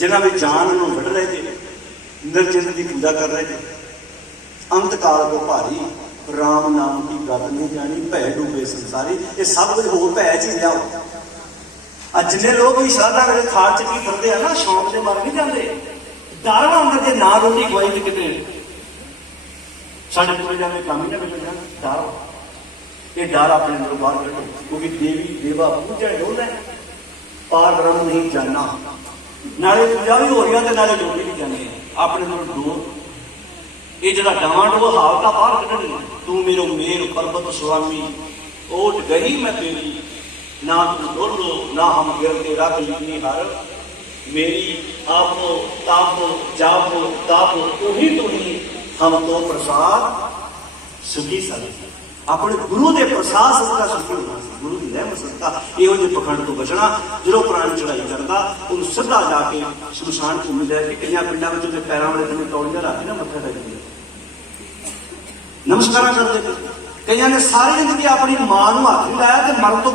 ਜਿਨ੍ਹਾਂ ਵਿੱਚ ਜਾਨ ਨੂੰ ਵੱਢ ਰਹੇ ਤੇ ਨਿਰਜਨ ਦੀ ਪੂਜਾ ਕਰ ਰਹੇ ਤੇ ਅੰਤ ਕਾਲ ਕੋ ਭਾਰੀ RAM ਨਾਮ ਦੀ ਗੱਲ ਨਹੀਂ ਜਾਣੀ, ਭੈ ਡੂਬੇ ਸੰਸਾਰੀ, ਇਹ ਸਭ ਕੁਝ ਹੋਰ ਭੈ ਚ ਹੀ ਲਿਆ ਅੱਜ ਜਿੰਨੇ ਲੋਕ ਵੀ ਸ਼ਰਧਾ ਵੇਲੇ ਖਾਟ ਚ ਕੀ ਫਿਰਦੇ ਆ ਨਾ ਸ਼ੌਂਕ ਦੇ ਮਰ ਨਹੀਂ ਜਾਂਦੇ। ਡਰ ਵਾ ਅੰਦਰ ਜੇ ਨਾ ਰੋਟੀ ਖਵਾਈ ਤੇ ਕਿਤੇ। ਸਾਡੇ ਕੋਲ ਜਾਵੇ ਕੰਮ ਹੀ ਨਾ ਮਿਲ ਜਾਣਾ, ਡਰ। ਇਹ ਡਰ ਆਪਣੇ ਅੰਦਰੋਂ ਬਾਹਰ ਕੱਢੋ, ਕਿਉਂਕਿ ਦੇਵੀ, ਦੇਵਾ ਪੂਜਾ ਡੋਲ ਪਾਰ ਬ੍ਰਹਮ ਨਹੀਂ ਜਾਣਾ। ਨਾਲੇ ਪੂਜਾ ਵੀ ਹੋ ਰਿਹਾ ਤੇ ਨਾਲੇ ਜੋੜੀ ਵੀ ਜਾਂਦੇ ਆ। ਆਪਣੇ ਅੰਦਰੋਂ ਡੋਲ ਇਹ ਜਿਹੜਾ ਡਾਂਡ ਉਹ ਹਾਲਤ ਆ ਬਾਹਰ ਕੱਢਣੀ ਤੂੰ ਮੇਰੋ ਮੇਰ ਪਰਬਤ ਸੁਆਮੀ, ਓਟ ਗਈ ਮੈਂ ਤੇਰੀ। ਨਾ ਤੂੰ ਡੋਲੋ ਨਾ ਹਮ ਗਿਰ ਕੇ ਰੱਖ ਹਰ। ਮੇਰੀ ਆਪੋ, ਤਾਪੋ, ਜਾਪੋ, ਤਾਪੋ, ਉਹੀ ਤੁਹੀ ਹਮ ਤੋਂ ਪ੍ਰਸਾਦ ਸੁਖੀ ਸਾਰੇ ਆਪਣੇ ਗੁਰੂ ਦੇ ਪ੍ਰਸਾਦ ਸਦਕਾ ਸੁਖੀ ਹੋਣਾ ਸੀ ਗੁਰੂ ਦੀ ਰਹਿਮਤ ਸਦਕਾ ਇਹੋ ਜਿਹੇ ਪਖੰਡ ਤੋਂ ਬਚਣਾ, ਜਦੋਂ ਪ੍ਰਾਣੀ ਚੜਾਈ ਕਰਦਾ ਉਹਨੂੰ ਸਿੱਧਾ ਜਾ ਕੇ ਸ਼ਮਸ਼ਾਨ ਭੂਮੀ ਲੈ ਕੇ ਕਈਆਂ ਪਿੰਡਾਂ ਵਿੱਚ ਉਹਦੇ ਪੈਰਾਂ ਵਾਲੇ ਤੇ ਤੌਲੀਆਂ ਰੱਖ ਕੇ ਨਾ ਮੱਥਾ ਟੇਕਦੇ ਨਮਸਕਾਰਾਂ ਕਰਦੇ ਕਈਆਂ ਨੇ ਸਾਰੀ ਜ਼ਿੰਦਗੀ ਆਪਣੀ ਮਾਂ ਨੂੰ ਹੱਥ ਨਹੀਂ ਲਾਇਆ ਤੇ ਮਰਨ ਤੋਂ